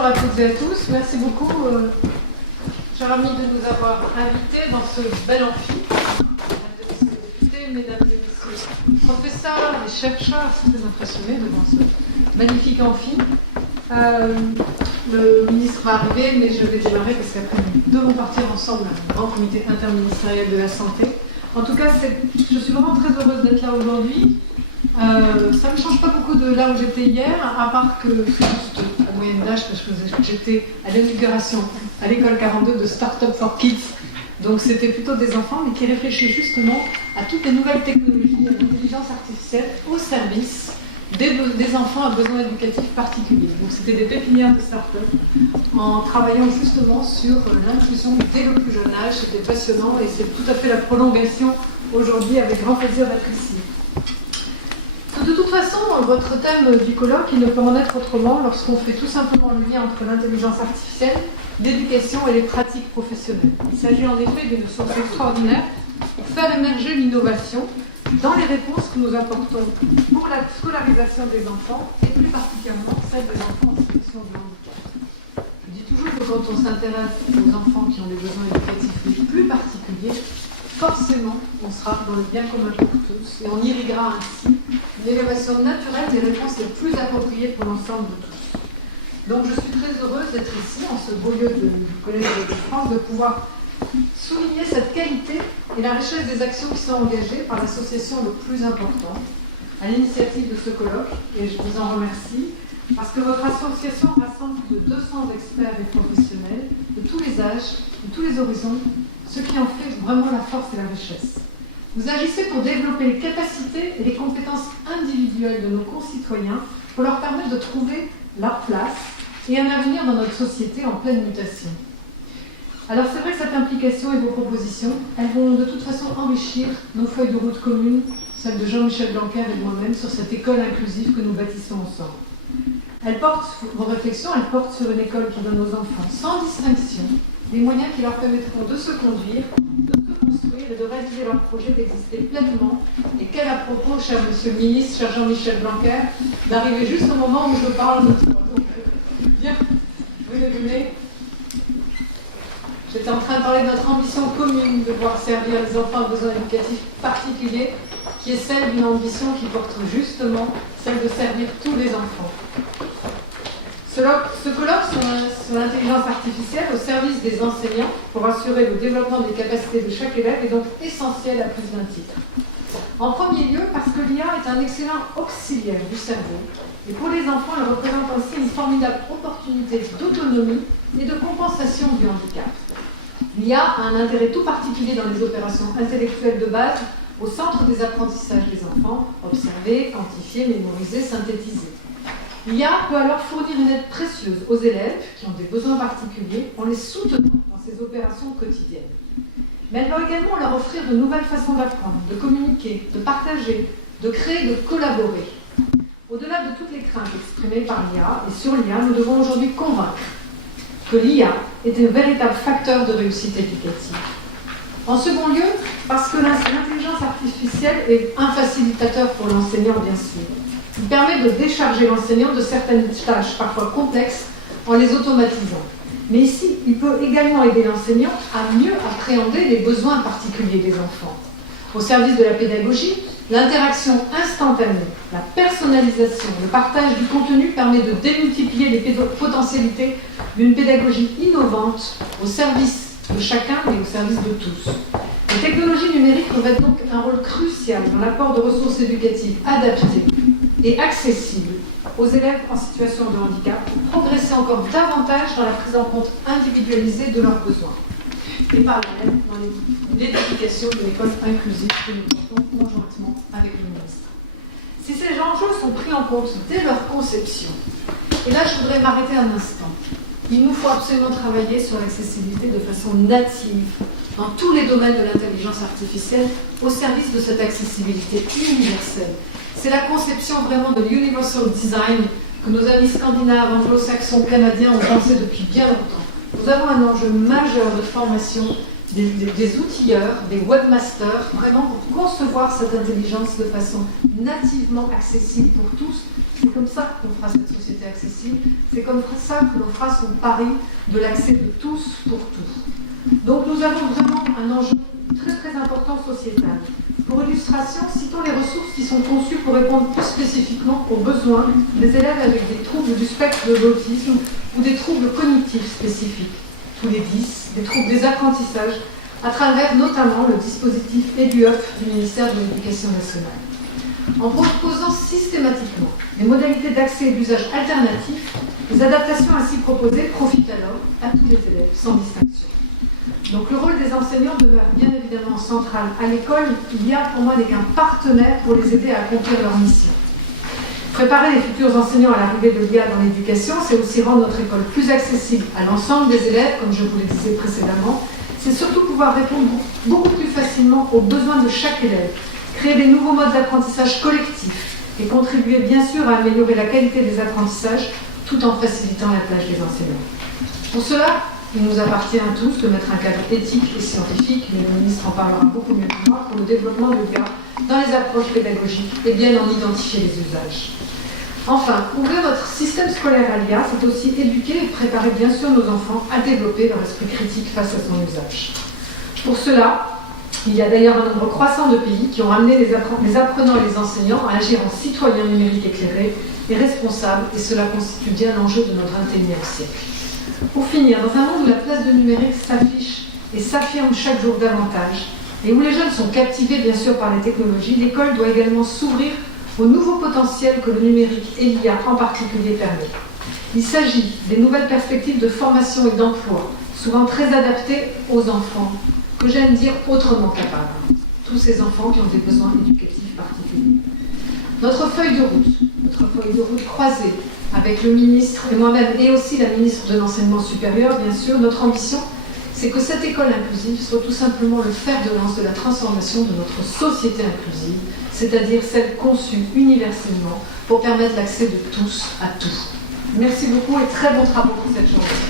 bonjour à toutes et à tous. Merci beaucoup, cher ami, de nous avoir invités dans ce bel amphi. Mesdames et messieurs les députés, mesdames et messieurs les professeurs, les chercheurs, je suis très impressionnée devant ce magnifique amphi. Le ministre va arriver, mais je vais démarrer parce qu'après nous devons partir ensemble à un grand comité interministériel de la santé. En tout cas, je suis vraiment très heureuse d'être là aujourd'hui. Ça ne change pas beaucoup de là où j'étais hier, à part que c'est juste la moyenne d'âge, parce que j'étais à l'inauguration à l'école 42 de Startup for Kids. Donc c'était plutôt des enfants, mais qui réfléchissent justement à toutes les nouvelles technologies de l'intelligence artificielle au service des enfants à besoins éducatifs particuliers. Donc c'était des pépinières de start-up en travaillant justement sur l'inclusion dès le plus jeune âge. C'était passionnant et c'est tout à fait la prolongation aujourd'hui, avec grand plaisir d'être ici. De toute façon, votre thème du colloque, il ne peut en être autrement lorsqu'on fait tout simplement le lien entre l'intelligence artificielle, l'éducation et les pratiques professionnelles. Il s'agit en effet d'une source extraordinaire pour faire émerger l'innovation dans les réponses que nous apportons pour la scolarisation des enfants et plus particulièrement celle des enfants en situation de handicap. Je dis toujours que quand on s'intéresse aux enfants qui ont des besoins éducatifs les plus particuliers, forcément, on sera dans le bien commun pour tous et on irriguera ainsi une élévation naturelle des réponses les plus appropriées pour l'ensemble de tous. Donc je suis très heureuse d'être ici, en ce beau lieu du Collège de France, de pouvoir souligner cette qualité et la richesse des actions qui sont engagées par l'association le plus important à l'initiative de ce colloque, et je vous en remercie, parce que votre association rassemble plus de 200 experts et professionnels de tous les âges, de tous les horizons, ce qui en fait vraiment la force et la richesse. Vous agissez pour développer les capacités et les compétences individuelles de nos concitoyens pour leur permettre de trouver leur place et un avenir dans notre société en pleine mutation. Alors c'est vrai que cette implication et vos propositions, elles vont de toute façon enrichir nos feuilles de route communes, celles de Jean-Michel Blanquer et de moi-même, sur cette école inclusive que nous bâtissons ensemble. Vos réflexions, elles portent sur une école qui donne aux enfants, sans distinction, les moyens qui leur permettront de se conduire, de se construire et de réaliser leur projet d'exister pleinement. Et quel à propos, cher Monsieur le Ministre, cher Jean-Michel Blanquer, d'arriver juste au moment où je parle de toi. Donc, bien, vous devez. J'étais en train de parler de notre ambition commune de pouvoir servir les enfants à besoins éducatifs particuliers, qui est celle d'une ambition qui porte justement celle de servir tous les enfants. Ce colloque sur l'intelligence artificielle au service des enseignants pour assurer le développement des capacités de chaque élève est donc essentiel à plus d'un titre. En premier lieu, parce que l'IA est un excellent auxiliaire du cerveau et pour les enfants, elle représente aussi une formidable opportunité d'autonomie et de compensation du handicap. L'IA a un intérêt tout particulier dans les opérations intellectuelles de base au centre des apprentissages des enfants, observer, quantifier, mémoriser, synthétiser. L'IA peut alors fournir une aide précieuse aux élèves qui ont des besoins particuliers en les soutenant dans ces opérations quotidiennes. Mais elle va également leur offrir de nouvelles façons d'apprendre, de communiquer, de partager, de créer, de collaborer. Au-delà de toutes les craintes exprimées par l'IA et sur l'IA, nous devons aujourd'hui convaincre que l'IA est un véritable facteur de réussite éducative. En second lieu, parce que l'intelligence artificielle est un facilitateur pour l'enseignant, bien sûr. Il permet de décharger l'enseignant de certaines tâches parfois complexes en les automatisant. Mais ici, il peut également aider l'enseignant à mieux appréhender les besoins particuliers des enfants. Au service de la pédagogie, l'interaction instantanée, la personnalisation, le partage du contenu permet de démultiplier les potentialités d'une pédagogie innovante au service de chacun et au service de tous. Les technologies numériques revêtent donc un rôle crucial dans l'apport de ressources éducatives adaptées et accessibles aux élèves en situation de handicap pour progresser encore davantage dans la prise en compte individualisée de leurs besoins. Et par là même dans l'éducation de l'école inclusive que nous portons conjointement avec le ministre. Si ces enjeux sont pris en compte dès leur conception, et là je voudrais m'arrêter un instant, il nous faut absolument travailler sur l'accessibilité de façon native dans tous les domaines de l'intelligence artificielle au service de cette accessibilité universelle. C'est la conception vraiment de l'universal design que nos amis scandinaves, anglo-saxons, canadiens ont pensé depuis bien longtemps. Nous avons un enjeu majeur de formation des outilleurs, des webmasters, vraiment pour concevoir cette intelligence de façon nativement accessible pour tous. C'est comme ça qu'on fera cette société accessible, c'est comme ça que l'on fera son pari de l'accès de tous pour tous. Donc nous avons vraiment un enjeu très très important sociétal. Pour illustration, citons les ressources qui sont conçues pour répondre plus spécifiquement aux besoins des élèves avec des troubles du spectre de l'autisme ou des troubles cognitifs spécifiques, tous les 10, des troubles des apprentissages, à travers notamment le dispositif EduUp du ministère de l'Éducation nationale. En proposant systématiquement des modalités d'accès et d'usage alternatifs, les adaptations ainsi proposées profitent alors à tous les élèves, sans distinction. Donc le rôle des enseignants demeure bien évidemment central. À l'école, il y a pour moi qu'un partenaire pour les aider à accomplir leur mission. Préparer les futurs enseignants à l'arrivée de l'IA dans l'éducation, c'est aussi rendre notre école plus accessible à l'ensemble des élèves, comme je vous le disais précédemment. C'est surtout pouvoir répondre beaucoup plus facilement aux besoins de chaque élève, créer des nouveaux modes d'apprentissage collectifs et contribuer bien sûr à améliorer la qualité des apprentissages tout en facilitant la tâche des enseignants. Pour cela, il nous appartient à tous de mettre un cadre éthique et scientifique, mais le ministre en parlera beaucoup mieux que moi, pour le développement de l'IA dans les approches pédagogiques et bien en identifier les usages. Enfin, ouvrir notre système scolaire à l'IA, c'est aussi éduquer et préparer bien sûr nos enfants à développer leur esprit critique face à son usage. Pour cela, il y a d'ailleurs un nombre croissant de pays qui ont amené les apprenants et les enseignants à agir en citoyens numériques éclairés et responsables, et cela constitue bien l'enjeu de notre 21e siècle. Pour finir, dans un monde où la place du numérique s'affiche et s'affirme chaque jour davantage, et où les jeunes sont captivés bien sûr par les technologies, l'école doit également s'ouvrir au nouveau potentiel que le numérique et l'IA en particulier permet. Il s'agit des nouvelles perspectives de formation et d'emploi, souvent très adaptées aux enfants, que j'aime dire autrement capables. Tous ces enfants qui ont des besoins éducatifs particuliers. Notre feuille de route croisée avec le ministre et moi-même et aussi la ministre de l'Enseignement supérieur, bien sûr, notre ambition, c'est que cette école inclusive soit tout simplement le fer de lance de la transformation de notre société inclusive, c'est-à-dire celle conçue universellement pour permettre l'accès de tous à tout. Merci beaucoup et très bons travaux pour cette journée.